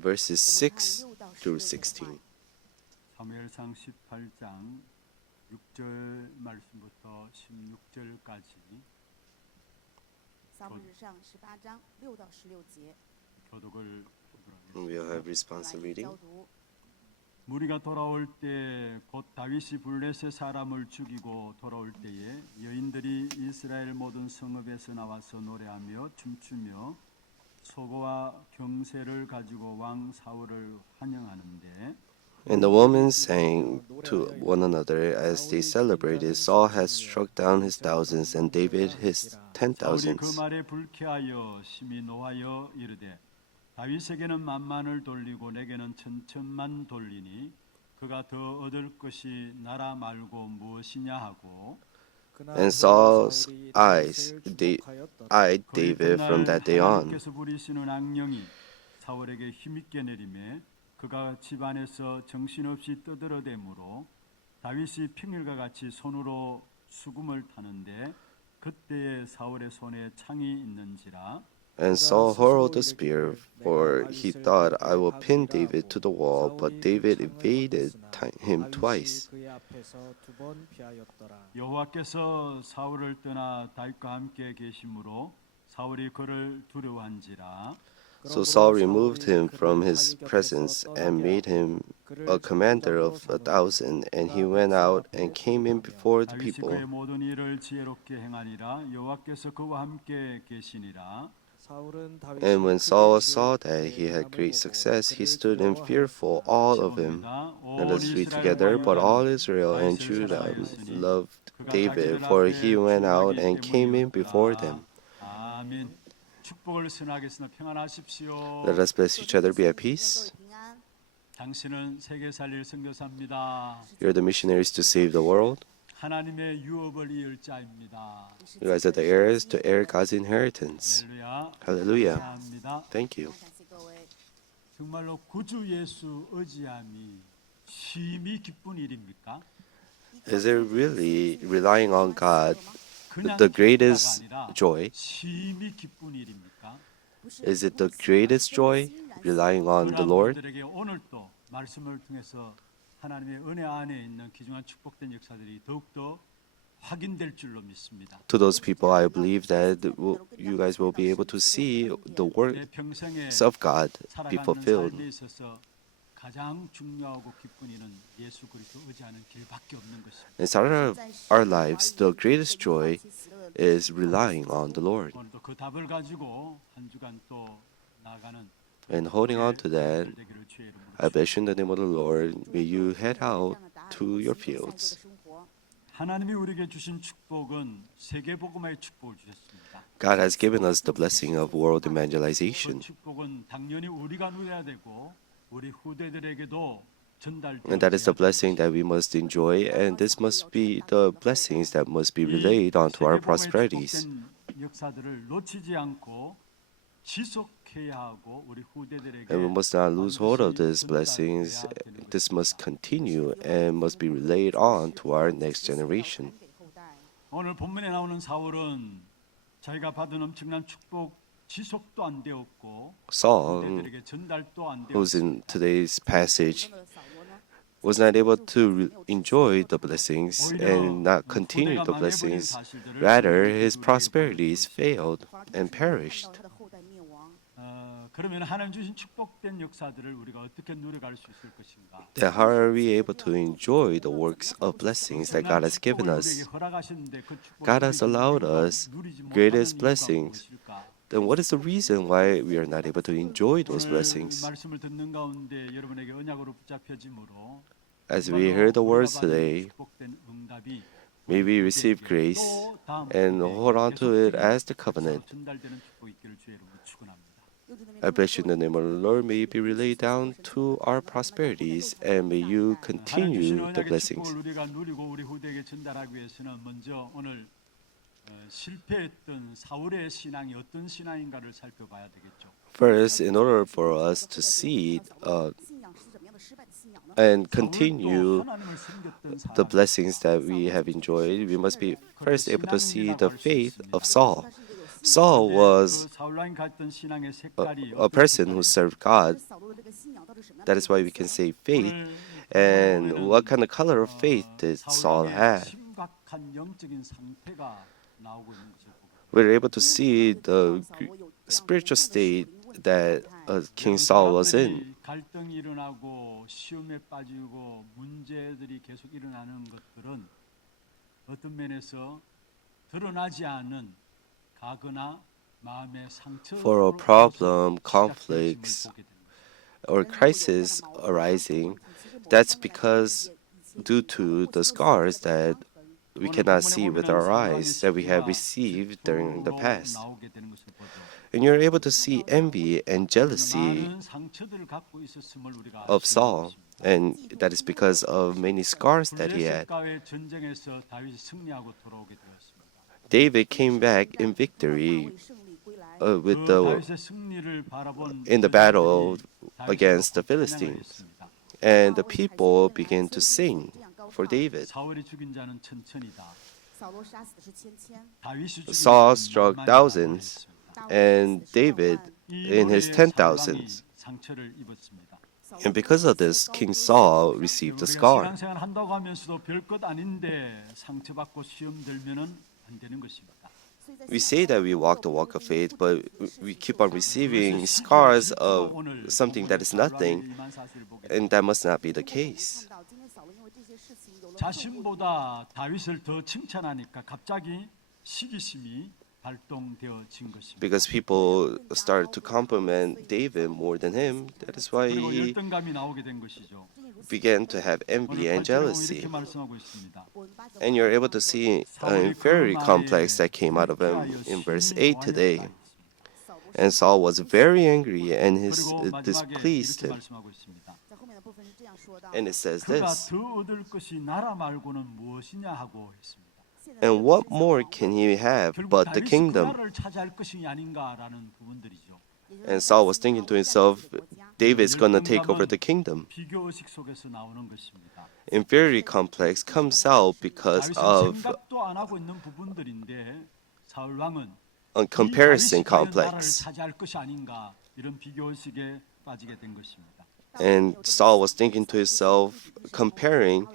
verses 6 through 16. 사무엘상 18장 6절 말씀부터 16절까지 撒母耳上18章6到16节， 교독을 보도록 We'll have 来 responsive 一起 reading. 交读。 무리가 돌아올 때 곧 다윗이 블레셋 사람을 죽이고 돌아올 때에 여인들이 이스라엘 모든 성읍에서 나와서 노래하며 춤추며 소고와 경세를 가지고 왕 사울을 환영하는데 And the women sang to one another as they celebrated. Saul had struck down his thousands and David his 사울이 그 10,000s. 말에 불쾌하여 심히 노하여 이르되 다윗에게는 만만을 돌리고 내게는 천천만 돌리니 그가 더 얻을 것이 나라 말고 무엇이냐 하고 And Saul's eyes eyed 거기 David from that day on. 하나님께서 부리시는 악령이 사울에게 힘있게 내림에 그가 집안에서 정신없이 떠들어대므로 다윗이 평일과 같이 손으로 수금을 타는데 그때에 사울의 손에 창이 있는지라 And Saul hurled the spear, for he thought, I will pin David to the wall. But David evaded him twice. 여호와께서 사울을 떠나 다윗과 함께 계심으로 사울이 그를 두려워한지라 So Saul removed him from his presence and made him a commander of 1,000. And he went out and came in before the 다윗이 people. 그의 모든 일을 지혜롭게 행하니라 여호와께서 그와 함께 계시니라. And when Saul saw that he had great success, he stood in fearful awe of him. Let us read together. But all Israel and Judah loved David, for he went out and came in before them. 아멘. 축복을 선하겠으나 평안하십시오. Let us bless each other. Be at 各 peace. 位平安。 당신은 세계 살릴 선교사입니다. You're the missionaries to save the world. 하나님의 유업을 이을 자입니다. You guys are the heirs to heir God's inheritance. 할렐루야. Hallelujah. 감사합니다. Thank you. 感谢各位。 정말로 구주 예수 의지함이 심히 기쁜 일입니까? Is it really relying on God 그냥 the greatest 기쁘다가 아니라 joy? 심히 기쁜 일입니까? Is it the greatest joy relying on the 그러한 Lord? 분들에게 오늘도 말씀을 통해서 하나님의 은혜 안에 있는 귀중한 축복된 역사들이 더욱더 확인될 줄로 믿습니다. To those people, I believe that you guys will be able to see the 내 works 평생에 of God be 살아가는 fulfilled. 삶에 있어서 가장 중요하고 기쁜 일은 예수 그리스도 의지하는 길밖에 없는 것입니다. Inside of our lives, the greatest joy is relying on the Lord. 오늘도 그 답을 가지고 한 주간 또 나가는 And holding on to that, 되기를 주의 이름으로 I bless you in the name of the Lord. May you head out to your fields. 하나님이 우리에게 주신 축복은 세계 복음화의 축복을 주셨습니다. God has given us the blessing of world 그 evangelization. 축복은 당연히 우리가 누려야 되고 우리 후대들에게도 전달되어야 And that is the blessing that we must enjoy, and this must be the blessings that must be relayed onto our prosperities. 역사들을 놓치지 않고 지속해야 하고 우리 후대들에게 And we must not lose hold of these blessings. This must continue and must be relayed on to our next generation. 给后代。 오늘 본문에 나오는 사울은 자기가 받은 엄청난 축복 지속도 안 되었고 Saul, 후대들에게 전달도 안 who's in 되었습니다. today's passage, 那么扫罗呢？ was not able to enjoy the blessings and not continue the blessings. Rather, his prosperities failed and 看 perished. 到他的后代灭亡。 그러면 하나님 주신 축복된 역사들을 우리가 어떻게 누려갈 수 있을 것인가? Then how are we able to enjoy the works of blessings that God has given 축복을 us? 우리에게 허락하셨는데 그 축복을 God has allowed 우리가 us 누리지 못하는 greatest 이유가 blessings. 무엇일까? Then what is the reason why we are not able to enjoy those 오늘 blessings? 말씀을 듣는 가운데 여러분에게 언약으로 붙잡혀짐으로 As we heard the words today, 축복된 응답이 may we receive grace and hold on to it as the covenant. 전달되는 축복이 있기를 주의 이름으로 축원합니다. I bless you in the name of the Lord. May it be relayed down to our prosperities, and may you 하나님 주신 continue the 언약의 blessings. 축복을 우리가 누리고 우리 후대에게 전달하기 위해서는 먼저 오늘 실패했던 사울의 신앙이 어떤 신앙인가를 살펴봐야 되겠죠. First, in order for us to see 信仰是怎么样的失败的信仰呢？ and continue 하나님을 섬겼던 사람, the blessings that we have enjoyed, we must be first able to see the faith of Saul. Saul was 그 사울랑 갔던 신앙의 색깔이 a person who served God, That is why we can say faith. And what kind of color of faith did Saul have? 심각한 영적인 상태가 나오고 있는 것을 보고 We're able to see the spiritual state that King Saul was in. 갈등이 일어나고 시험에 빠지고 문제들이 계속 일어나는 것들은 어떤 면에서 드러나지 않은 가거나 마음의 상처 For a problem, conflicts, or crisis arising, that's because due to the scars that we cannot see with our eyes that we have received during the past. And you're able to see envy and jealousy of Saul, and that is because of many scars that he had. David came back in victory in the battle against the Philistines, and the people began to sing for David. Saul struck thousands, and David in his 10,000s. And because of this, King Saul received a scar. We say that we walk the walk of faith, but we keep on receiving scars of something that is nothing, and that must not be the case. 자신보다 다윗을 더 칭찬하니까 갑자기 시기심이 발동되어진 것입니다. Because people started to compliment David more than him, that is why 그리고 he 열등감이 나오게 된 것이죠. began to have envy and jealousy. 이렇게 말씀하고 있습니다. And you're able to see an inferiority complex that came out of him in verse 8 today. And Saul was very angry and displeased him. 말씀하고 있습니다. And it says 그가 this, 더 얻을 것이 나라 말고는 무엇이냐 하고 했습니다. and what more can he have 결국 but the 다윗이 그 kingdom? 나라를 차지할 것이 아닌가라는 부분들이죠. And Saul was thinking to himself, David's going to take over the kingdom. 비교 의식 속에서 나오는 것입니다. Inferiority complex comes out because 다윗은 of 생각도 안 하고 있는 부분들인데 사울 왕은 a comparison 이 다윗이 과연 나라를 complex. 차지할 것이 아닌가 이런 비교 의식에 빠지게 된 것입니다. And Saul was thinking to himself, comparing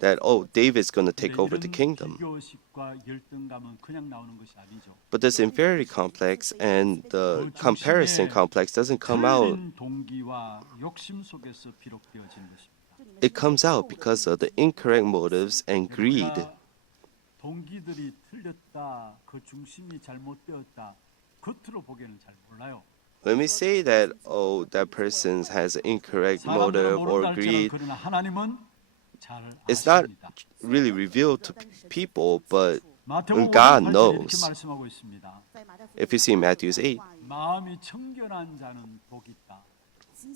that, oh, David's going to take over the kingdom. 비교 의식과 열등감은 그냥 나오는 것이 아니죠. But this inferiority complex and the comparison complex doesn't come out. 틀린 동기와 욕심 속에서 비롯되어진 것입니다. It comes out because of the incorrect motives and greed. 우리가 동기들이 틀렸다, 그 중심이 잘못되었다, 겉으로 보기에는 잘 몰라요. When we say that, oh, that person has an incorrect motive or greed, 그러나 하나님은 잘 it's not 아십니다. really revealed to people, but 마태복음 God 5장 8절에 이렇게 knows. 말씀하고 있습니다. if you see Matthew 8, 마음이 청결한 자는 복이 있다.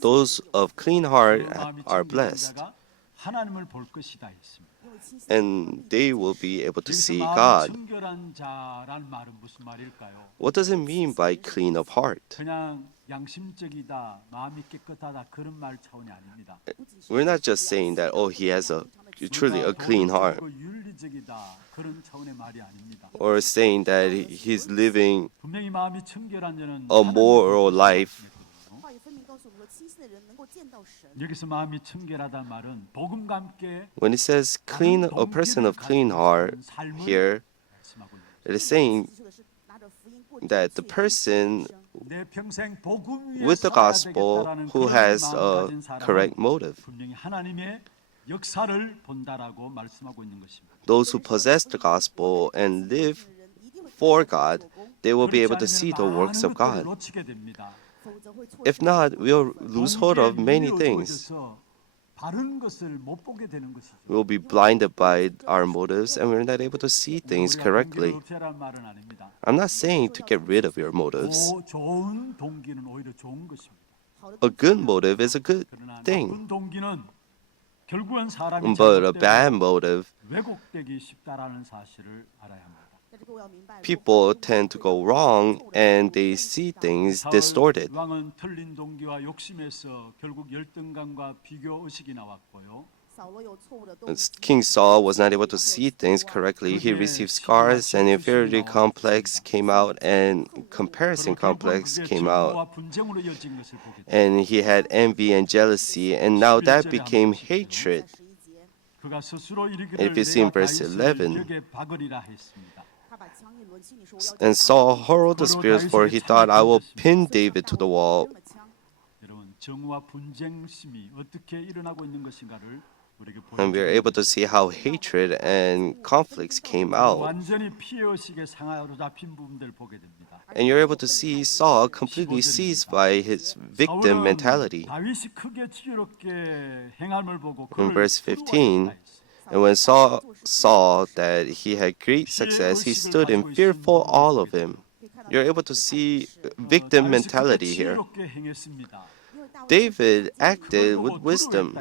those of clean heart 그 마음이 are 청결한 blessed, 자가 하나님을 볼 것이다 했습니다. and they will be able to 여기서 see 마음이 God. 청결한 자란 말은 무슨 말일까요? What does it mean by clean of heart? 그냥 양심적이다, 마음이 깨끗하다 그런 말 차원이 아닙니다. We're not just saying that, oh, he has truly a clean heart, 윤리적이다 그런 차원의 말이 아닙니다. or saying that he's living 분명히 마음이 청결한 자는 a moral life. 话语分明告诉我们说，清心的人能够见到神。 여기서 마음이 청결하다는 말은 복음과 함께 When it says clean, a person of clean heart, here 말씀하고 있는 it is saying 指的是拿着福音过着 that the 罪 person 내 평생 복음 위에 with the 살아야 gospel 되겠다라는 who 그런 has 마음 a 가진 사람은 correct motive. 분명히 하나님의 역사를 본다라고 말씀하고 있는 것입니다. Those who possess the gospel and live for God, they will be able to see the works of God. 놓치게 됩니다. 否则会错 If not, we'll lose hold of many things. 바른 것을 못 보게 되는 것이죠. We'll be blinded by our motives and we're not able to see things correctly. 없애란 말은 아닙니다. I'm not saying to get rid of your motives. 좋은 동기는 오히려 좋은 것입니다. A good motive is a good 그러나 thing, 나쁜 동기는 결국은 사람이 but a 잘못되고 bad motive, 왜곡되기 쉽다라는 사실을 알아야 합니다. 在这个我要明白， people tend to go wrong and they see things distorted. 왕은 틀린 동기와 욕심에서 결국 열등감과 비교 의식이 나왔고요. 扫罗有错误的动机， King Saul was not able to see things correctly. He received scars, and inferiority complex came out, and comparison complex came out, 증오와 분쟁으로 이어진 것을 보게 됩니다. and he had envy and jealousy, and now that became hatred. 11节， 그가 스스로 이르기를 If you see in 내가 verse 다윗을 11, 벽에 박으리라 했습니다. 他把枪一抡，心里说我要 and Saul hurled the spears, for he thought, I will pin David to the wall. 扔了枪， 여러분 정오와 분쟁심이 어떻게 일어나고 있는 것인가를 우리에게 And we are able to see how hatred and conflicts came out. 완전히 피해의식의 상하로잡힌 부분들을 보게 됩니다. And you're able to see Saul completely seized by his victim mentality. 다윗이 크게 지혜롭게 행함을 보고 In 그를 verse 15, 두려워했다 했어요. And when Saul saw that he had great success, he stood in fearful all of him. You're able to see victim mentality here. 지혜롭게 행했습니다. David acted with wisdom,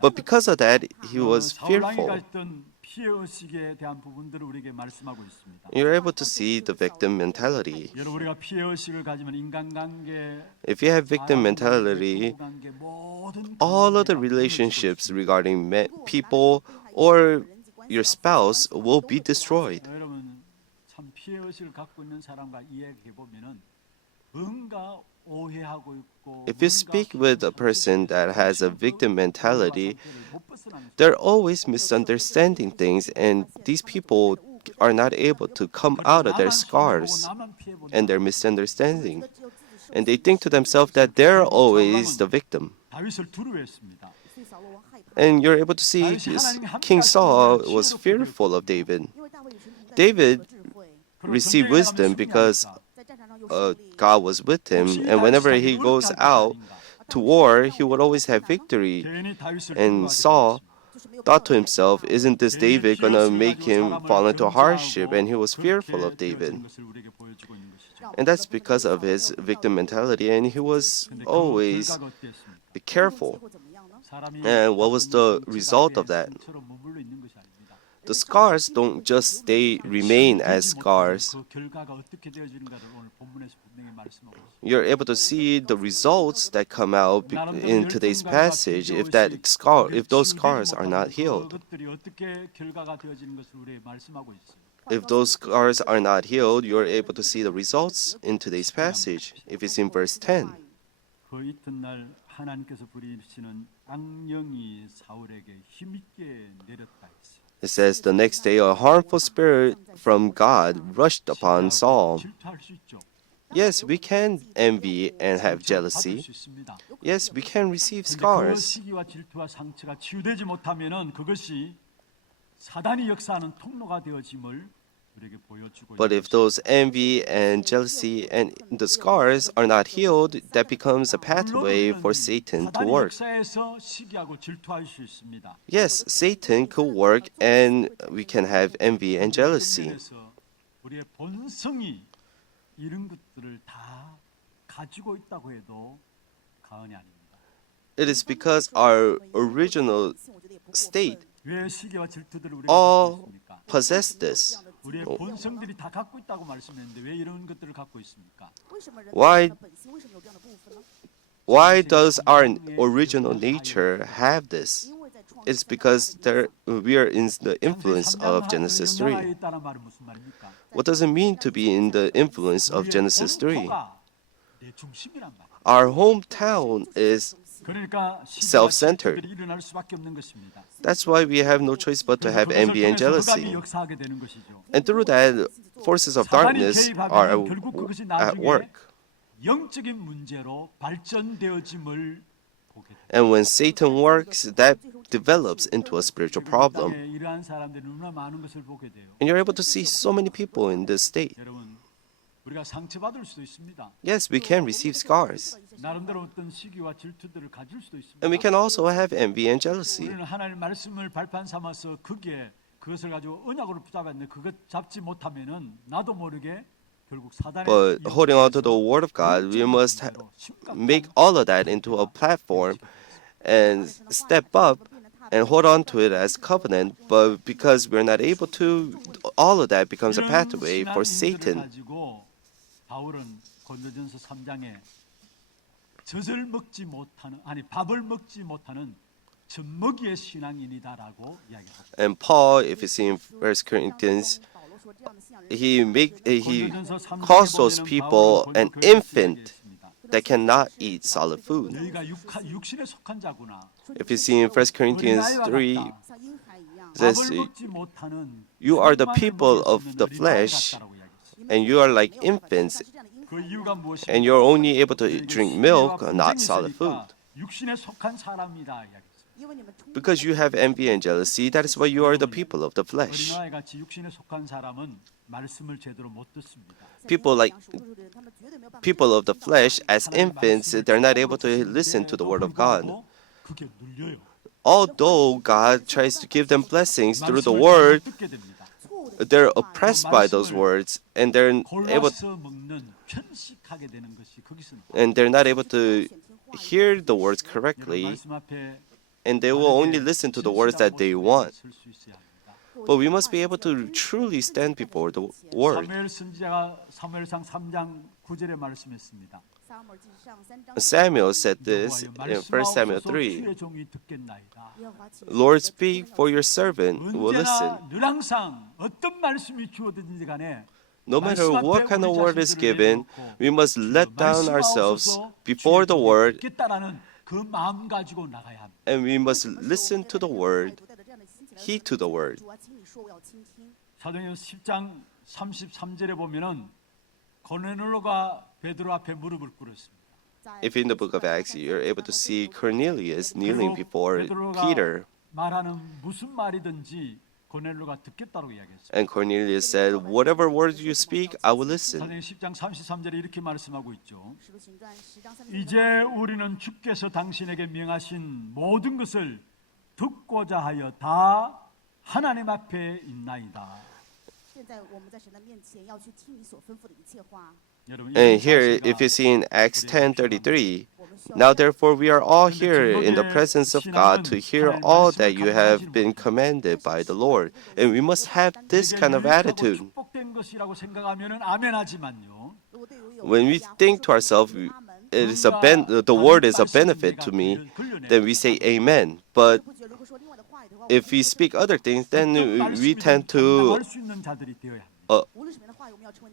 but because of that, he was fearful. 했던 피해의식에 대한 부분들을 우리에게 말씀하고 있습니다. You're able to see the victim mentality. 여러분 우리가 피해의식을 가지면 인간관계, If you have victim mentality, 부부관계, 모든 all of the relationships regarding people or your spouse will be destroyed. 여러분 참 피해의식을 갖고 있는 사람과 이야기해 보면은 뭔가 오해하고 있고 If you speak with a person that has a victim mentality, they're always misunderstanding things, and these people are not able to come out of their scars and their misunderstanding. And they think to themselves that they're always the victim. 다윗을 두려워했습니다. 所以扫罗王害怕， And you're able to see this, King Saul was fearful of David. 因为大卫与神同在， David 智慧， received wisdom because 在战场上有胜利。 God was with him, and whenever he goes out to war, he would always have victory. 괜히 다윗을 And 두려워하게 Saul 됩니다. thought to himself, isn't this David gonna make him fall into hardship? And he was fearful of David. 것을 우리에게 보여주고 있는 것이죠. And that's because of his victim mentality, and he was 근데 그 always 결과가 어땠습니까? careful. 结果怎么样呢？ 사람이 And what was the result of that? 상처로 머물러 있는 것이 아닙니다. The scars don't just remain as scars. 그 결과가 어떻게 되어지는가를 오늘 본문에서 분명히 말씀하고 있습니다. You're able to see the results that come out in today's passage if those scars are not healed. 그것들이 어떻게 결과가 되어지는 것을 우리에게 말씀하고 있어요. If those scars are not healed, you're able to see the results in today's passage. If it's in verse 10. 그 이튿날 하나님께서 부리시는 악령이 사울에게 힘있게 내렸다 했어요. It says, the next day a harmful spirit from God rushed upon Saul. 질투할 수 있죠. Yes, we can envy and have 받을 jealousy. 수 있습니다. Yes, we can receive 근데 그 scars. 시기와 질투와 상처가 치유되지 못하면은 그것이 사단이 역사하는 통로가 되어짐을 우리에게 보여주고 But 있는 if those envy and jealousy and the scars are not healed, that becomes a pathway for Satan to 사단이 work. 역사에서 시기하고 질투할 수 있습니다. Yes, Satan could work and we can have envy and jealousy. 그래서 우리의 본성이 이런 것들을 다 가지고 있다고 해도 과언이 아닙니다. It is because our original state 왜 시기와 질투들을 우리가 all 갖고 있습니까? possess this. 우리의 본성들이 다 갖고 있다고 말씀했는데 왜 이런 것들을 갖고 있습니까? 为什么人 Why- 的本性为什么有这样的部分呢？ Why does our original nature have this? 因为在创 It's because we are in the influence of Genesis 3. 있다는 말은 무슨 말입니까? What does it mean to be in the influence of 우리의 Genesis 3? 본토가 내 중심이란 말이에요. Our hometown is 그러니까 self-centered. 시기가 일어날 수밖에 없는 것입니다. That's why we have no choice but to have envy and 그것을 통해서 흑암이 jealousy. 역사하게 되는 것이죠. And through that, forces of darkness are 결국 그것이 at 나중에 work. 영적인 문제로 발전되어짐을 보게 됩니다. And when Satan works, that develops into a spiritual problem. 땅에 이러한 사람들이 너무나 많은 것을 보게 돼요. And you're able to see so many people in this state. 여러분, 우리가 상처받을 수도 있습니다. Yes, we can receive scars. 나름대로 어떤 시기와 질투들을 가질 수도 있습니다. And we can also have envy and jealousy. 우리는 하나님 말씀을 발판 삼아서 그것을 가지고 언약으로 붙잡았는데 그것 잡지 못하면은 나도 모르게 결국 사단의 But holding on to the word of God, we must make all of that into a platform and step up and hold on to it as covenant. But because we're not able to, all of that becomes a pathway for Satan. 가지고 바울은 고린도전서 3장에 밥을 먹지 못하는 젖먹이의 신앙인이다라고 이야기합니다. And Paul, if you see in 1 Corinthians, 保罗说这样的信仰人 he calls those people an infant that cannot eat solid food. 너희가 육신에 속한 자구나. If you see in 1 Corinthians 3, 像婴孩一样， it says, 밥을 먹지 못하는 You are the 생만을 people 먹을 of 수 있는 the 어린아이 flesh, 같다라고 이야기했어요. and you are like infants, 그 이유가 무엇입니까? and you're only able to drink milk, not 분쟁이 solid food. 있으니까 육신에 속한 사람이다 이야기했어요. 因为你们充满 Because you have envy and jealousy, that is why you are the people of the flesh. 어린아이 같이 육신에 속한 사람은 말씀을 제대로 못 듣습니다. People like people of the flesh, as infants, they're not able to listen to the word of God. 그게 눌려요. Although God tries to give them blessings through the word, 듣게 됩니다. they're oppressed by those words, and they're able 골라서 먹는 편식하게 되는 것이 거기서 and they're not able to hear the words 여러분 correctly, 말씀 앞에 and they will only listen to the words that they want. 설수 있어야 합니다. But we must be able to truly stand before the word. 사무엘 선지자가 사무엘상 3장 9절에 말씀했습니다. Samuel said this in 1 Samuel 3. 주의 종이 듣겠나이다. Lord, speak, for your servant will listen. 언제나 늘 항상 어떤 말씀이 주어든지 간에 No matter what kind of word is given, we must let down ourselves before the word, 듣겠다라는 그 마음 가지고 나가야 합니다. and we must listen to the word, heed to the word. 사도행전 10장 33절에 보면은 고넬료가 베드로 앞에 무릎을 꿇었습니다. If in the book of Acts you're able to see Cornelius kneeling before Peter, 말하는 무슨 말이든지 고넬료가 듣겠다고 이야기했어요. and Cornelius said, "Whatever words you speak, I will listen." 사도행전 10장 33절에 이렇게 말씀하고 있죠. 이제 우리는 주께서 당신에게 명하신 모든 것을 듣고자 하여 다 하나님 앞에 있나이다. 现在我们在神的面前要去听你所吩咐的一切话。 여러분, And here, if you see in Acts 10:33, now therefore we are all here in the presence of God to hear all that you have been commanded by the Lord, and we must have this kind of attitude. 축복된 것이라고 생각하면은 아멘하지만요. When we think to ourselves, it is the word is a benefit to me, then we say amen. But if we speak other things, then we tend to 감당할 수 있는 자들이 되어야 합니다.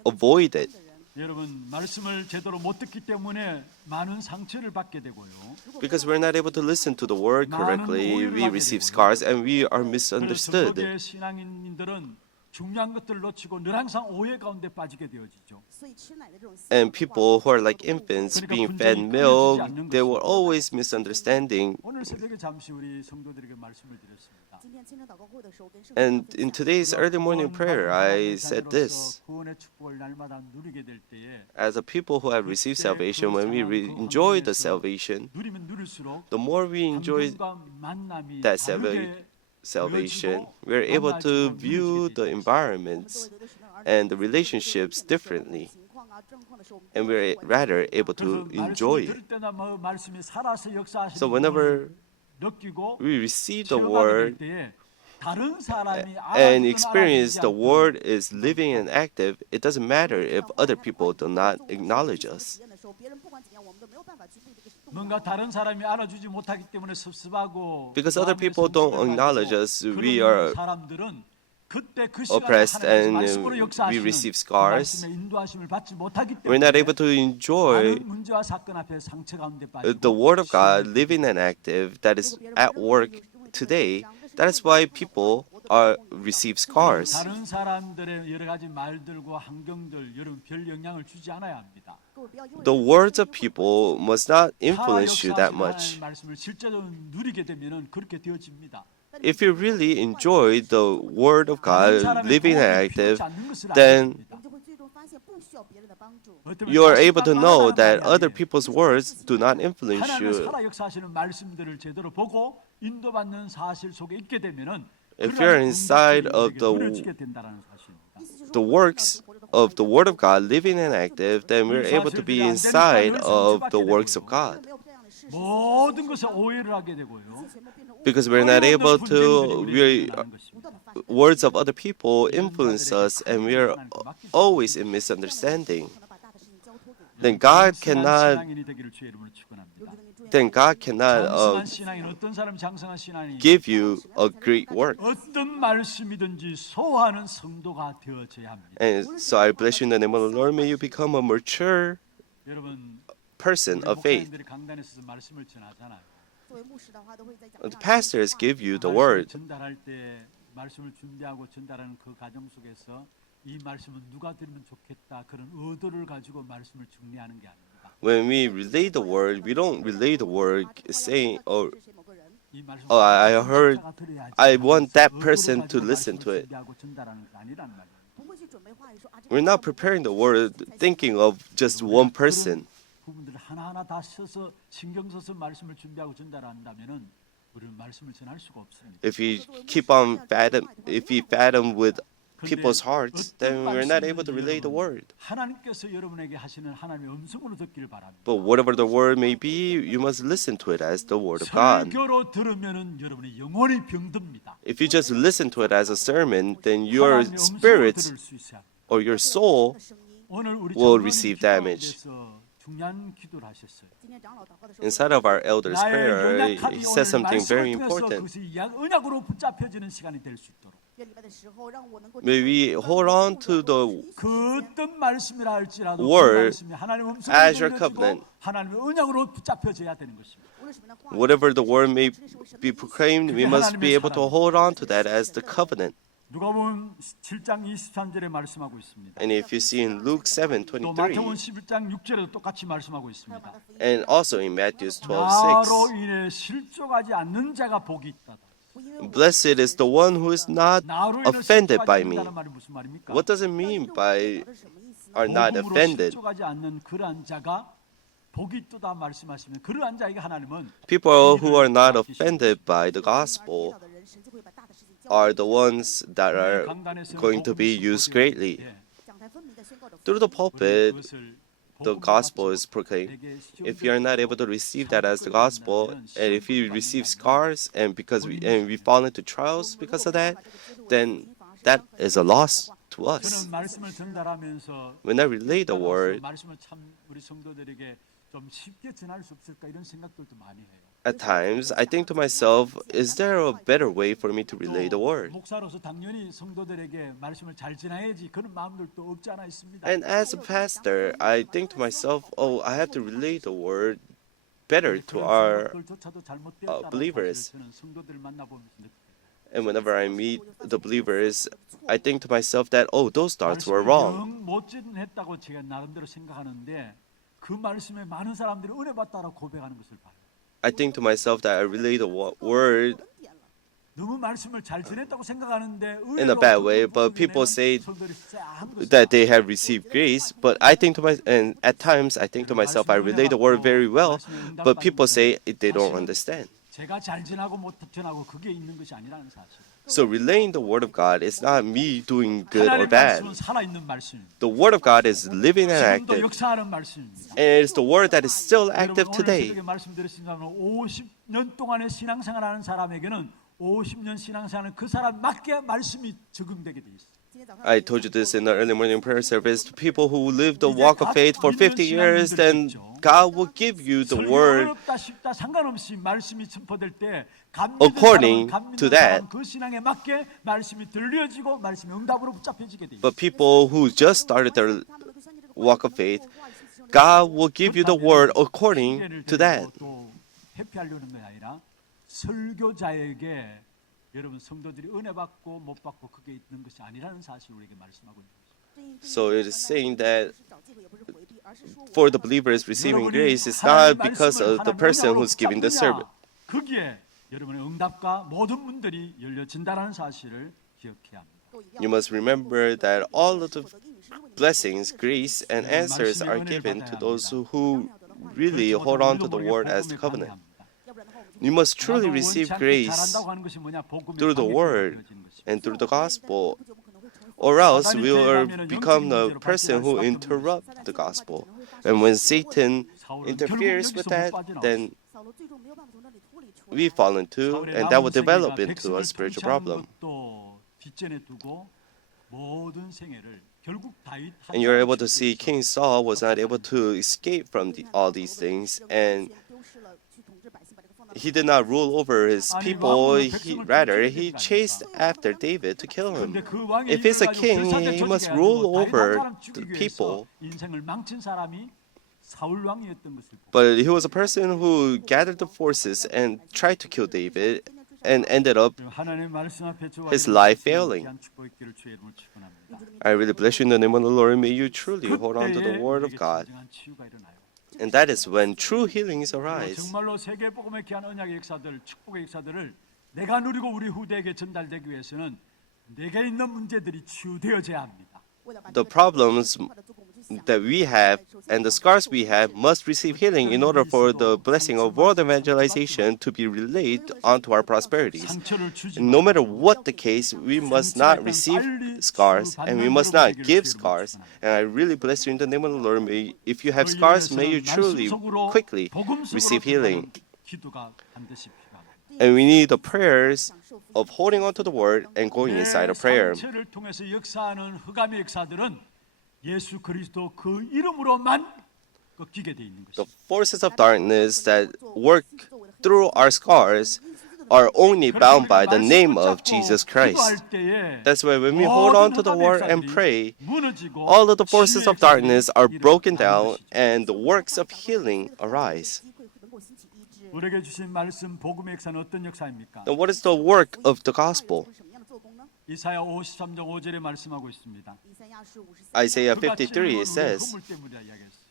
avoid it. 여러분, 말씀을 제대로 못 듣기 때문에 많은 상처를 받게 되고요. Because we're not able to listen to the word correctly, we receive scars and we are misunderstood. 그래서 신앙인들은 중요한 것들을 놓치고 늘 항상 오해 가운데 빠지게 되어지죠. And people who are like infants being fed milk, they were always misunderstanding. 오늘 새벽에 잠시 우리 성도들에게 말씀을 드렸습니다. And in today's early morning prayer, I said this. 구원의 축복을 날마다 누리게 될 때에 As a people who have received salvation, when we enjoy the salvation, 누리면 누릴수록 the more we enjoy 환경과 만남이 that 다르게 salvation, we're able to view the environments and the relationships differently, and we're rather able to enjoy it. So whenever we receive the word and experience the word is living and active, it doesn't matter if other people do not acknowledge us. 뭔가 다른 사람이 알아주지 못하기 때문에 섭섭하고 Because other people don't acknowledge us, we are 사람들은 그때 그 oppressed and we receive scars. We're not able to enjoy 문제와 사건 앞에 상처 가운데 the word of God living and active that is at work today. That is why people receive scars. 다른 사람들의 여러 가지 말들과 환경들 여러분 별 영향을 주지 않아야 합니다. The words of people must not influence you that much. 말씀을 실제로 누리게 되면은 그렇게 되어집니다. If you really enjoy the word of God living and active, then you are able to know that other people's words do not influence 하나님의 you. 살아 역사하시는 말씀들을 제대로 보고 인도받는 사실 속에 있게 되면은 If you're inside of 누려지게 된다라는 사실입니다. the works of the Word of God living and active, then we're able to be inside of the works of God. 모든 것에 오해를 하게 되고요. Because we're not able to, words of other people influence us, and we are always in misunderstanding. then God 장성한 cannot 신앙인이 되기를 주의 이름으로 축원합니다. then God cannot 장성한 신앙인 어떤 사람 장성한 신앙이 give you a great work. 어떤 말씀이든지 소화하는 성도가 되어져야 합니다. And so I bless you in the name of the Lord. May you become a mature 여러분 person 우리 of faith. 목사님들이 강단에서 말씀을 전하잖아요. 作为牧师的话，都会在讲 The 台上 pastors give you the 말씀을 word. 전달할 때 말씀을 준비하고 전달하는 그 과정 속에서 이 말씀은 누가 들으면 좋겠다 그런 의도를 가지고 말씀을 정리하는 게 아닙니다. When we relay the word, we don't relay the word saying, "Oh, 是谁某个人 이 말씀 oh, I heard, I want that 의도를 person 가지고 to listen to 말씀을 it." 준비하고 전달하는 게 아니란 말이에요. 不会去准备话语说啊，这个 We're not preparing the word thinking of just one person. 부분들을 하나하나 다 써서 신경 써서 말씀을 준비하고 전달한다면은 우리는 말씀을 전할 수가 없습니다. If we keep on if we fathom with people's hearts, then we're not able to relay the word. 하나님께서 여러분에게 하시는 하나님의 음성으로 듣기를 바랍니다. But whatever the word may be, you must listen to it as the word of God. 설교로 들으면은 여러분이 영원히 병듭니다. If you just listen to it as a sermon, then your 하나님의 음성으로 spirit 들을 수 있어야 합니다. or your soul 的声音。 오늘 우리 will 장로님 receive 기도에 damage. 대해서 중요한 기도를 하셨어요. 今天长老祷告的时候， Inside of our elder's 나의 prayer, 연약함이 he 오늘 says something very 말씀을 통해서 important. 그것이 언약으로 붙잡혀지는 시간이 될 수 있도록 约礼拜的时候，让我能够 May we hold on to the 그 어떤 말씀이라 할지라도 word 그 말씀이 하나님의 as 음성으로 your 들려지고 covenant. 하나님의 언약으로 붙잡혀져야 되는 것입니다. 无论什么样的话语， Whatever the word may be proclaimed, we must be able to hold on to that as the covenant. 누가복음 7장 23절에 말씀하고 있습니다. And if you see in Luke 또 마태복음 7:23, 11장 6절에도 똑같이 말씀하고 있습니다. and also in Matthew 나로 12:6, 인해 실족하지 않는 자가 복이 있다. blessed is the one who is not 나로 인해 offended 실족하지 by me. 않는다는 말이 무슨 말입니까? What does it mean by 这是什么意思呢？ are not 복음으로 offended? 실족하지 않는 그러한 자가 복이 있도다 말씀하시면 그러한 자에게 하나님은 People who are not offended by the 遇到 gospel 的人，神就会把大的事情交 are 给 the ones that are 강단에서 going to be used greatly. 讲台分明的宣告着 Through the 福音 pulpit, 그것을 the gospel is proclaimed. If you are not able to receive that as the gospel, and if you receive scars, and we fall into trials because of that, then that is a loss to us. 저는 말씀을 전달하면서 When I relay the word, 말씀을 참 우리 성도들에게 좀 쉽게 전할 수 없을까 이런 생각들도 많이 해요. at times, I think to myself, is there a better way for me to relay the 또 word? 목사로서 당연히 성도들에게 말씀을 잘 전해야지 그런 마음들도 없지 않아 있습니다. And as a pastor, I think to myself, oh, I have to relay the word better to our believers. 저는 성도들을 만나보면서 느껴요. And whenever I meet the believers, I think to myself that, oh, those thoughts were wrong. 못 전했다고 제가 나름대로 생각하는데 그 말씀에 많은 사람들이 은혜 받다라고 고백하는 것을 봐요. I think to myself that I relay the word 恩典了。 너무 말씀을 잘 전했다고 생각하는데 in a bad way, but people say that they have received grace. But I think to and at times I think to myself, I relay the word very well, but people say they don't understand. 제가 잘 전하고 못 전하고 그게 있는 것이 아니라는 사실. So relaying the word of God is not me doing good or 하나님의 bad. 말씀은 살아있는 말씀입니다. The word of God is living and 지금도 active, 역사하는 말씀입니다. and it's the word that is still active 여러분, 오늘 today. 새벽에 말씀드렸습니다만 50년 동안의 신앙생활하는 사람에게는 50년 신앙생활은 그 사람 맞게 말씀이 적응되게 돼 있어요. I told you this in the early morning prayer service. To people who live the walk of faith for 50 years, then God will give you the word 어렵다 쉽다 상관없이 말씀이 선포될 때 according to that. 그 신앙에 맞게 말씀이 들려지고 말씀이 응답으로 붙잡혀지게 돼 있어요. But people who just started their walk of faith, God will give you the word according to that. 또 회피하려는 게 아니라 설교자에게 여러분 성도들이 은혜 받고 못 받고 그게 있는 것이 아니라는 사실을 우리에게 말씀하고 있는 것입니다. So it is saying that for the believers receiving grace, it's not because of the person who's giving the sermon. 거기에 여러분의 응답과 모든 문들이 열려진다는 사실을 기억해야 합니다. You must remember that all of the blessings, grace, and answers are given to those who really hold on to the word as the covenant. You must truly receive grace through the word and through the gospel, or else we will become the person who interrupt the gospel. And when Satan interferes with that, then we fall into, and that will develop into a spiritual problem. 뒷전에 두고 모든 생애를 결국 다윗 And you're able to see King Saul was not able to escape from all these things, and he did not rule over his people. Rather, he chased after David to kill him. If he's a king, he must rule over the people. 인생을 망친 사람이 사울 왕이었던 것을 보고 But he was a person who gathered the forces and tried to kill David and ended up 하나님의 말씀 앞에 저와 his life failing. 귀한 축복의 길을 주의 이름으로 축원합니다. I really bless you in the name of the Lord. May you truly hold on to the word of God. 진정한 치유가 일어나요. And that is when true healings arise. 정말로 세계 복음의 귀한 언약의 역사들, 축복의 역사들을 내가 누리고 우리 후대에게 전달되기 위해서는 내게 있는 문제들이 치유되어져야 합니다. The problems that we have and the scars we have must receive healing in order for the blessing of world evangelization to be relayed onto our prosperities. 상처를 주지 And no matter what the case, we must not receive scars and we must not give scars. And I really bless you in the name of the Lord. If you have scars, may you truly, quickly receive healing. 기도가 반드시 필요합니다. And we need the prayers of holding on to the word and going inside a prayer. 상처를 통해서 역사하는 흑암의 역사들은 예수 그리스도 그 이름으로만 꺾이게 돼 있는 The 것입니다. forces of darkness that work through our scars are only bound by the name of Jesus Christ. That's why when we hold on to the word and pray, all of the forces of darkness are broken down and the works of healing arise. 우리에게 주신 말씀 복음의 역사는 어떤 역사입니까? Then what is the work of the gospel? 이사야 53장 5절에 말씀하고 있습니다. Isaiah 그가 53, 찔림은 it says, 우리의 허물 때문이다 이야기했어.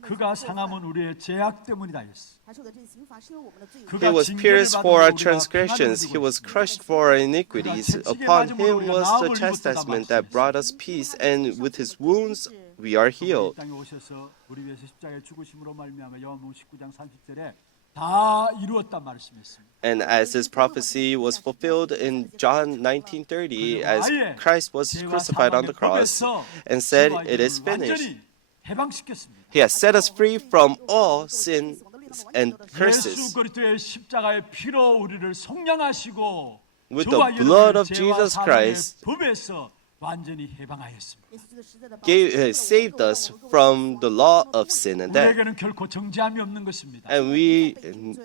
그가 상함은 우리의 죄악 때문이다 했어. He was pierced for our transgressions, he was crushed for our iniquities. Upon him was the chastisement that brought us peace, and with his wounds we are healed. 땅에 오셔서 우리 위해서 십자가에 죽으심으로 말미암아 요한복음 19장 30절에 다 이루었다 말씀했습니다. And as this prophecy was fulfilled in John 19:30, as Christ was crucified on the cross and said, "It is finished," 해방시켰습니다. he has set us free from all sin and 예수 curses. 그리스도의 십자가의 피로 우리를 속량하시고 With 저와 the blood of 여러분을 죄와 Jesus 사망의 Christ, 법에서 완전히 해방하였습니다. saved us from the law of sin and death. 우리에게는 결코 정죄함이 없는 것입니다. And we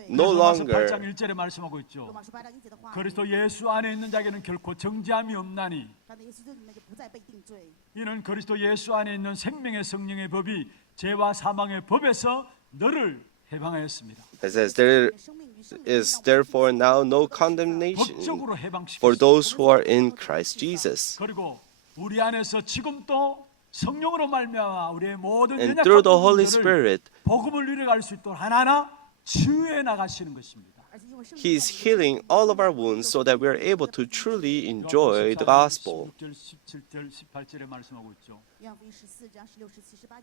no 로마서 8장 longer 1절에 말씀하고 있죠. 그리스도 예수 안에 있는 자에게는 결코 정죄함이 없나니 이는 그리스도 예수 안에 있는 생명의 성령의 법이 죄와 사망의 법에서 너를 해방하였습니다. it says there is therefore now no condemnation 법적으로 for 해방시켰습니다. those who are in Christ Jesus. 그리고 우리 안에서 지금도 성령으로 말미암아 우리의 모든 And 연약한 through the Holy 부분들을 Spirit, 복음을 누려갈 수 있도록 하나하나 치유해 나가시는 것입니다. He is healing all of our wounds so that we are able to truly enjoy the gospel. 16절, 17절, 18절에 말씀하고 있죠.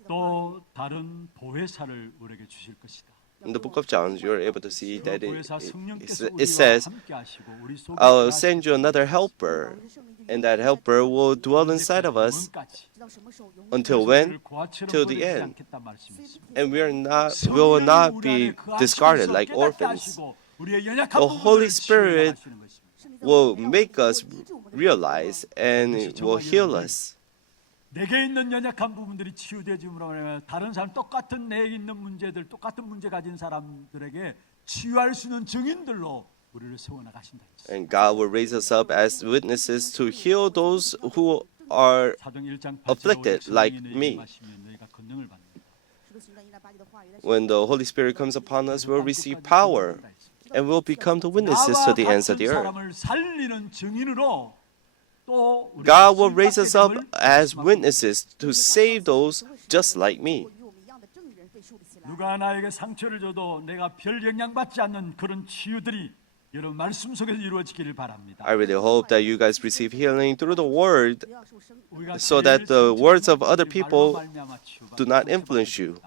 또 다른 보혜사를 우리에게 주실 것이다. In the book of John, you are able to see that 보혜사 성령께서 it 우리와 says, 함께 하시고 우리 속에 I'll send you another helper, and that helper will dwell inside of us until when? Till the end. And we will not be discarded like orphans. The Holy Spirit will make us realize and will heal us. 내게 있는 연약한 부분들이 치유되어짐으로 말하면 다른 사람 똑같은 내에 있는 문제들, 똑같은 문제 가진 사람들에게 치유할 수 있는 증인들로 우리를 세워 나가신다. And God will raise us up as witnesses to heal those who are 사도행 1장 8절에 afflicted like me. 너희가 권능을 받는다. When the Holy Spirit comes upon us, we'll receive power and we'll become the witnesses to the ends of the earth. 사람을 살리는 증인으로 또 God will raise us up as witnesses to save those just like me. 누가 나에게 상처를 줘도 내가 별 영향받지 않는 그런 치유들이 여러분 말씀 속에서 이루어지기를 바랍니다. I really hope that you guys receive healing through the word 우리가 so that the words of other people do not influence you.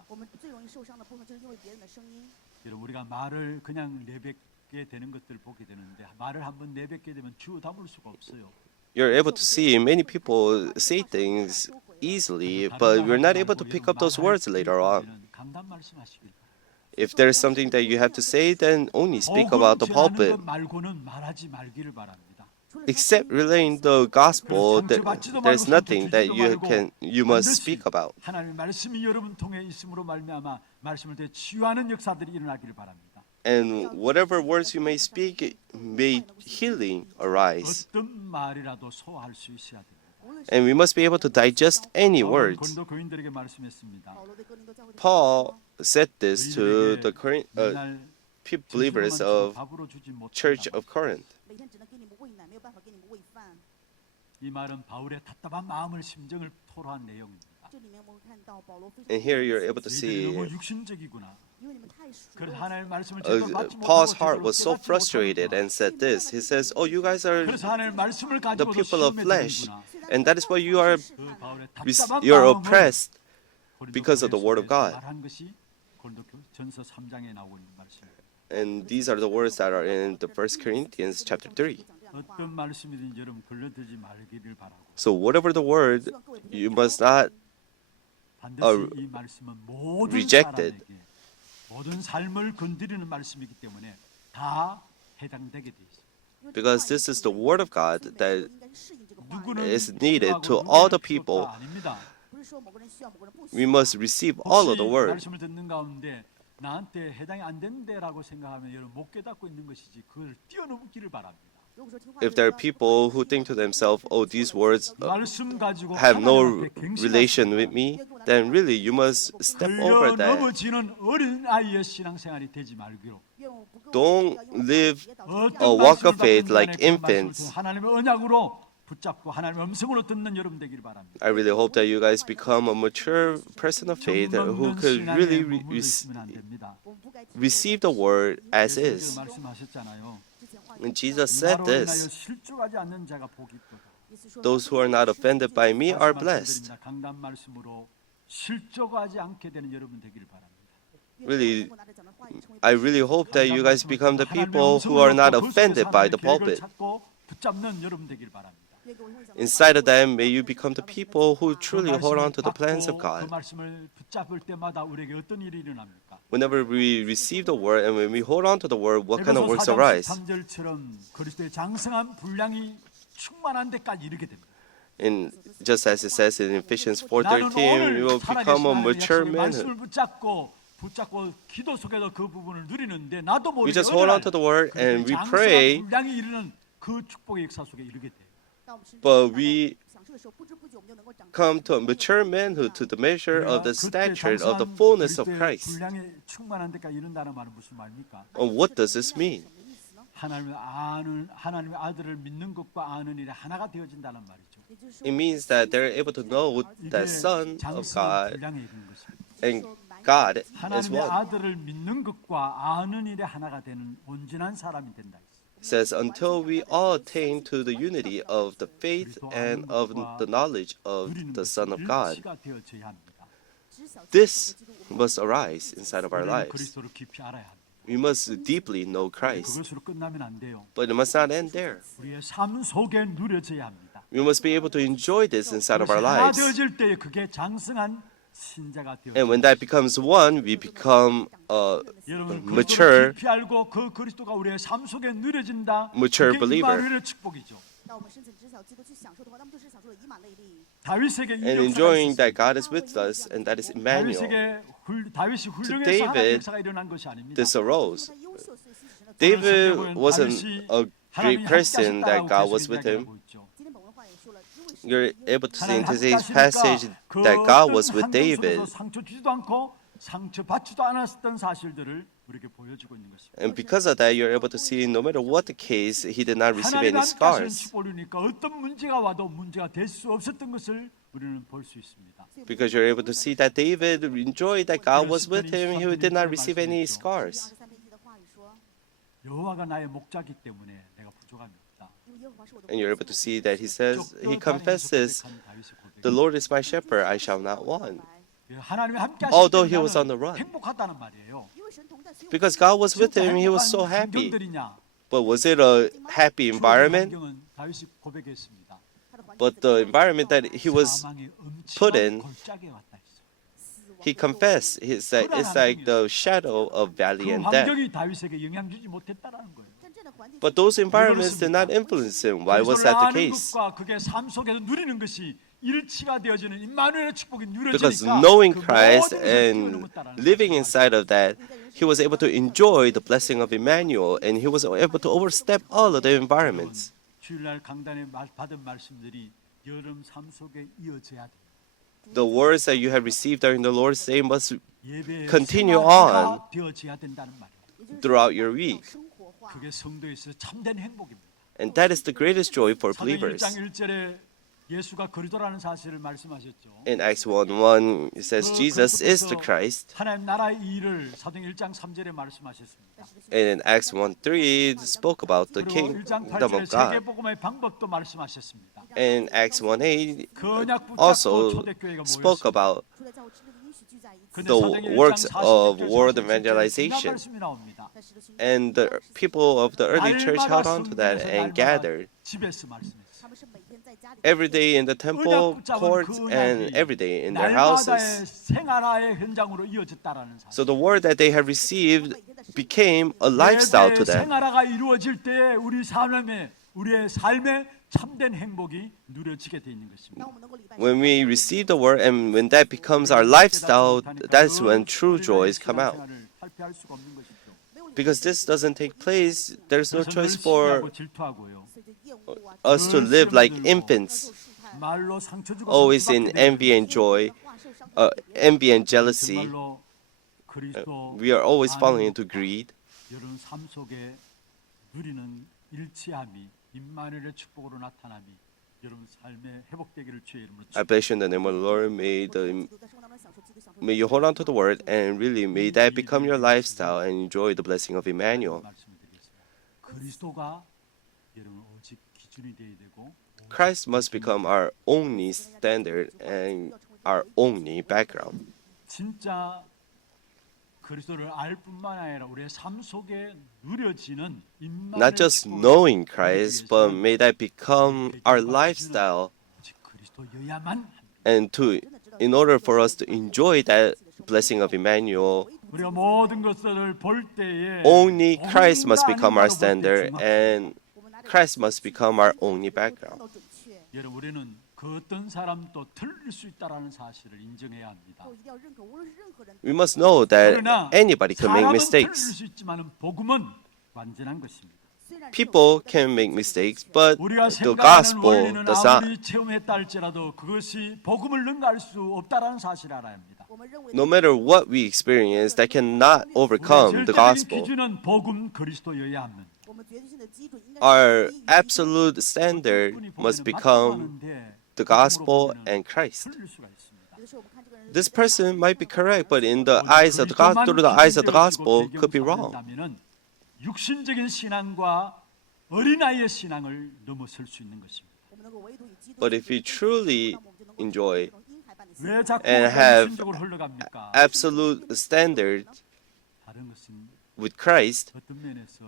여러분 우리가 말을 그냥 내뱉게 되는 것들을 보게 되는데 말을 한번 내뱉게 되면 주워 담을 수가 없어요. You're able to see many people say things easily, but we're not able to pick up those words later on. 강단 말씀하시길. If there is something that you have to say, then only speak about the pulpit. 말고는 말하지 말기를 바랍니다. except relaying the gospel, there's nothing that you must speak about. 하나님의 말씀이 여러분 통해 있음으로 말미암아 말씀을 통해 치유하는 역사들이 일어나기를 바랍니다. And whatever words you may speak, may healing arise. 어떤 말이라도 소화할 수 있어야 됩니다. And we must be able to digest any words. 고린도 교인들에게 말씀했습니다. Paul said this to the 맨날 believers of 밥으로 주지 못한다. Church of Corinth. 每天只能给你们喂奶，没有办法给你们喂饭。 이 말은 바울의 답답한 마음을 심정을 토로한 내용입니다. 这里面我们看到保罗非常 And here you're able to 너희들이 너무 see 육신적이구나. 因为你们太属 그래서 肉了， 하나님의 말씀을 제대로 받지 Paul's 못하고 heart 제대로 was so 깨닫지 frustrated 못하는구나. and said this. He says, "Oh, you guys are 그래서 하나님의 말씀을 the 가지고도 people of 시험에 flesh, 드는구나. and that is why you are 그 바울의 res- 답답한 you're 마음을 oppressed 고린도 because of the word of God." 말한 것이 고린도전서 3장에 나오고 있는 말씀입니다. And these are the words that are in the 1 Corinthians chapter 3. 어떤 말씀이든지 여러분 걸려들지 말기를 바라고 So whatever the word, you must not 반드시 이 말씀은 모든 rejected. 사람에게 모든 삶을 건드리는 말씀이기 때문에 다 해당되게 돼 있습니다. because this is the word of God that 누구는 is needed 필요하고 to 누구는 all the 필요 people. 없다 아닙니다. 不是说某个人需要，某个人不需 we 要。 must receive all of 혹시 the word. 말씀을 듣는 가운데 나한테 해당이 안 된다라고 생각하면 여러분 못 깨닫고 있는 것이지 그걸 뛰어넘기를 바랍니다. 如果说听话 If there are people who think to themselves, "Oh, these words 말씀 가지고 have no 하나님 앞에 갱신하시고 relation with me," then really you must step over 걸려 that. 넘어지는 어린 아이의 신앙생활이 되지 말기로 愿我不够 Don't 要用 live 别的 어떤 walk 말씀을 of faith 받든 간에 like 그 말씀을 infants. 통해 하나님의 언약으로 붙잡고 하나님의 음성으로 듣는 여러분 되기를 바랍니다. I really hope that you guys become a mature person of faith who 정없는 could really 신앙에 머물러 있으면 안 됩니다. 我们不该听 receive the word as 예수님께서 is. 말씀하셨잖아요. 之前话语 When Jesus said 나로 인하여 this, 실족하지 않는 자가 복이 있도다. 意思说 those who are not offended by me are blessed. 말씀드립니다. 강단 말씀으로 실족하지 않게 되는 여러분 되기를 바랍니다. Really, 我拿着讲的话语成为 I really hope that you guys become the people who are not offended by the pulpit. 찾고 붙잡는 여러분 되기를 바랍니다. 越给我会讲 Inside of them, may you become the people who truly hold on to the plans of 그 God. 말씀을 붙잡을 때마다 우리에게 어떤 일이 일어납니까? Whenever we receive the word and when we hold on to the word, what kind of works 에베소 4장 arise? 13절처럼 그리스도의 장성한 분량이 충만한 데까지 이르게 됩니다. And just as it says in Ephesians 나는 4:13, we 오늘 will become a 살아계신 mature 하나님의 말씀을 manhood. 붙잡고 기도 속에서 그 부분을 누리는데 나도 We 모르게 just hold on to the word and we pray, 분량이 이르는 그 축복의 역사 속에 이르게 돼요. 当我们身 but 上 we 享受的时候，不知不觉我们就能够长大 come to a mature manhood to the measure of the stature of the fullness of Christ. 분량이 충만한 데까지 이른다는 말은 무슨 말입니까? What does this mean? 什么意思呢？ 하나님의 아들을 믿는 것과 아는 일이 하나가 되어진다는 말이죠. 也就是说 It means that they're able to know 이게 that Son of 장성한 God 분량에 이르는 것입니다. and God is 하나님의 one. 아들을 믿는 것과 아는 일에 하나가 되는 온전한 사람이 된다. It says, until we all attain to the unity of the faith and of the knowledge of 누리는 the 것이 Son of God. 일치가 되어져야 합니다. 知晓 This 基督我们 must arise inside of our 우리는 lives. 그리스도를 깊이 알아야 합니다. We must deeply know Christ, 그것으로 끝나면 안 돼요. but it must not end there. 우리의 삶 속에 누려져야 합니다. We must be able to enjoy this inside of our 그것이 하나 lives. 되어질 때 그게 장성한 신자가 되어. And when that becomes one, we become 여러분 mature, 그리스도를 깊이 알고 그 그리스도가 우리의 삶 속에 누려진다. mature 그게 believer. 이방인의 축복이죠. 当我们深层知晓基督去享受的话，那么就是享受了以马内利。 다윗에게 이 and 역사가 enjoying 있었습니다. that God is with us and that is Emmanuel. 다윗이 훌륭해서 David, 하나님의 역사가 일어난 것이 아닙니다. This arose. 他优秀，所以吸取神的 David 大卫 wasn't 다윗이 a great person that God was with him. 今天本文化也说了，因为神 You're able to see in 하나님 today's 함께 passage 하시니까 that 그 God 어떤 was with 환경 David. 속에서 상처 주지도 않고 상처 받지도 않았던 사실들을 우리에게 보여주고 있는 것입니다. And because of that, you're able to see no matter what the case, he did not receive 하나님 any 함께 하시는 scars. 축복이니까 어떤 문제가 와도 문제가 될 수 없었던 것을 우리는 볼 수 있습니다. Because you're able to see that David enjoyed that God was with him, he did not receive any scars. 23篇1的话语说， 여호와가 나의 목자기 때문에 내가 부족함이 없다. 因为耶和华是我的 And you're able to see that he says, he 쫓겨다니면서 confesses, 고백한 다윗의 고백. the Lord is my shepherd, I shall not want. 하나님이 함께 Although 하실 he was 때 on the run. 행복하다는 말이에요. 因为神同在，所以我 Because God was with him, he was so 행복한 happy. 환경들이냐? But was it a happy environment? 환경은 다윗이 고백했습니다. 他的环境 But the environment that he was 사망의 put 음침한 in, 골짜기에 왔다 했어. he confessed, it's like the shadow of valley 그 and death. 환경이 다윗에게 영향 주지 못했다라는 거예요. 但这样 But those environments did not influence him. Why was that the case? 것과 그게 삶 속에서 누리는 것이 일치가 되어지는 임마누엘의 축복이 Because 누려지니까 knowing 그 Christ 모든 것을 and 뛰어넘었다라는 living 것을 inside of that, he was able to enjoy the blessing of Emmanuel, and he was able to overstep all of the environments. 주일날 강단에 받은 말씀들이 여러분 삶 속에 이어져야 돼. The words that you have received during the Lord's Day must 예배의 continue 생활화가 되어져야 된다는 말이에요. throughout your week. 그게 성도에 있어 참된 행복입니다. And that is the greatest joy for 사도행 believers. 1장 1절에 예수가 그리스도라는 사실을 말씀하셨죠. In Acts 1:1, it says Jesus is the Christ. 하나님 나라의 일을 사도행 1장 3절에 말씀하셨습니다. And in Acts 1:3, it spoke about the 그리고 1장 kingdom 8절에 of God. 세계복음의 방법도 말씀하셨습니다. And Acts 1:8 언약 붙잡고 also 초대교회가 spoke 모였습니다. about 근데 the 사도행 1장 works 40 of 절, world 41 절에 evangelization. 말씀이 나옵니다. And the people of the early church 날마다 held on to that 성전에서 and 날마다 gathered 집에서 말씀했어요. every day in the temple courts and every day in their 날마다의 houses. 생활화의 현장으로 이어졌다라는 사실. So the word that they have received became a lifestyle to 예배의 them. 생활화가 이루어질 때에 우리의 삶에 참된 행복이 누려지게 돼 있는 것입니다. When we receive the word and when that becomes our lifestyle, that's when true joys come out. 발표할 수가 없는 것이죠. Because this doesn't take place, there's no 그래서 choice 늘 for 시기하고 질투하고요. us to live like infants, 말로 상처 주고 always 상처받게 in 되는 envy and joy, envy and jealousy. 정말로 그리스도 We are always 안에 falling into greed. 여러분 삶 속에 누리는 일치함이 임마누엘의 축복으로 나타남이 여러분 삶에 회복되기를 주의 이름으로 I bless you in the name of the Lord. May you hold on to the word and really may that become your lifestyle and enjoy the blessing of Emmanuel. 말씀드리겠습니다. 그리스도가 여러분 오직 기준이 되어야 되고 Christ must become our only standard and our only background. 진짜 그리스도를 알 뿐만 아니라 우리의 삶 속에 누려지는 Not just knowing Christ, but may that become our lifestyle. 오직 그리스도여야만 And in order for us to enjoy that blessing of Emmanuel, 우리가 모든 것들을 볼 때에 only Christ must become our standard and Christ must become our only background. 여러분 우리는 그 어떤 사람도 틀릴 수 있다라는 사실을 인정해야 합니다. We must know that 그러나 anybody can make 사람은 mistakes. 틀릴 수 있지만은 복음은 완전한 것입니다. People can make mistakes, but 우리가 the 생각하는 gospel 원리는 does not. 아무리 체험했다 할지라도 그것이 복음을 능가할 수 없다라는 사실을 알아야 합니다. No matter what we experience, that cannot overcome the 절대적인 gospel. 기준은 복음 그리스도여야 하는. Our absolute standard must become the gospel and Christ. 틀릴 수가 있습니다. This person might be correct, but in the eyes of the gospel, through the eyes of the gospel, could be wrong. 육신적인 신앙과 어린아이의 신앙을 넘어설 수 있는 것입니다. But if we truly enjoy 왜 자꾸 and have 육신적으로 흘러갑니까? absolute standard 다른 것은 with Christ, 어떤 면에서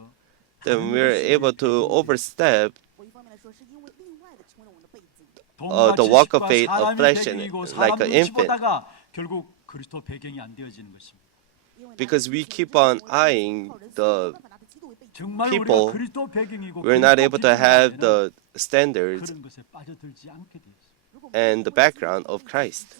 then we're able to overstep the walk of faith of flesh and like an infant. 결국 그리스도 배경이 안 되어지는 것입니다. Because we keep on eyeing the 정말 people, 우리가 그리스도 배경이고 we're not 그리스도 able to have 기준이라면 the standards 그런 것에 빠져들지 않게 되어 있습니다. and the background of Christ.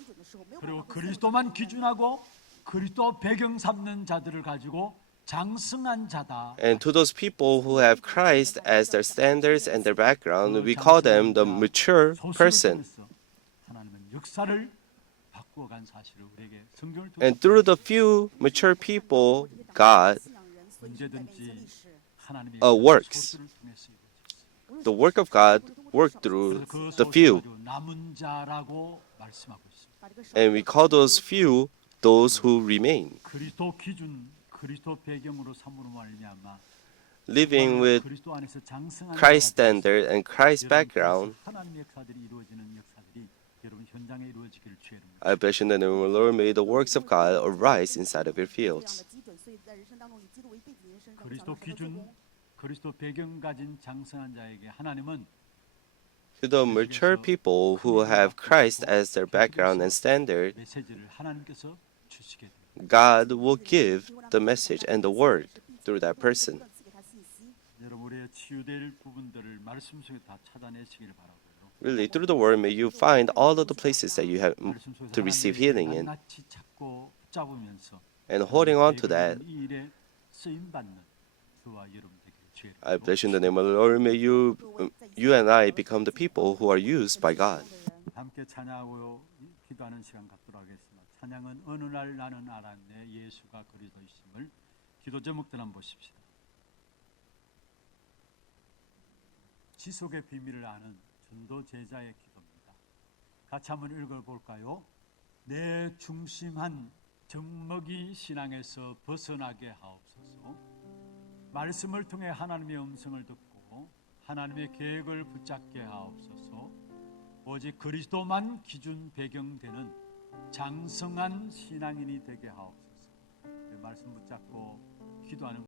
그리고 그리스도만 기준하고 그리스도 배경 삼는 자들을 가지고 장성한 자다. And to those people who have Christ as their standards and their background, we call them the mature person. 하나님은 역사를 바꾸어간 사실을 우리에게 성경을 And 통해서 through the few mature people, God, 언제든지 하나님의 works. 소수를 통해서 이루어졌어요. the work of God, worked through 그 the few. 소수를 가지고 남은 자라고 말씀하고 있습니다. And we call those few those who remain, 그리스도 기준, 그리스도 배경으로 삼으로 말미암아 living with 그리스도 안에서 장성한 Christ's 자가 standard and Christ's 여러분 background. 속에서 하나님의 역사들이 이루어지는 역사들이 여러분 현장에 이루어지기를 주의 이름으로 I bless you in the name of the Lord. May the works of God arise inside of your fields. 그리스도 기준, 그리스도 배경 가진 장성한 자에게 하나님은 To the mature people who have Christ as their background and standard, 메시지를 하나님께서 주시게 됩니다. God will give the message and the word through that person. 여러분 우리의 우리의 치유될 부분들을 말씀 속에 다 찾아내시길 바라고요. Really, through the word, may you find all of the places that you have 말씀 속에서 to receive 하나님의 healing in, 낱낱이 찾고 붙잡으면서 and holding on to that. 이 일에 쓰임 받는 저와 여러분 되기를 주의 I bless you in the name of the Lord. May you and I become the people who are used by God. 的人 함께 찬양하고 기도하는 시간 갖도록 하겠습니다. 찬양은 어느 날 나는 알았네 예수가 그리스도이심을. 기도 제목들 한번 보십시다. 지속의 비밀을 아는 전도 제자의 기도입니다. 같이 한번 읽어볼까요? 내 중심한 정먹이 신앙에서 벗어나게 하옵소서. 말씀을 통해 하나님의 음성을 듣고 하나님의 계획을 붙잡게 하옵소서. 오직 그리스도만 기준 배경되는 장성한 신앙인이 되게 하옵소서. 말씀 붙잡고 기도하는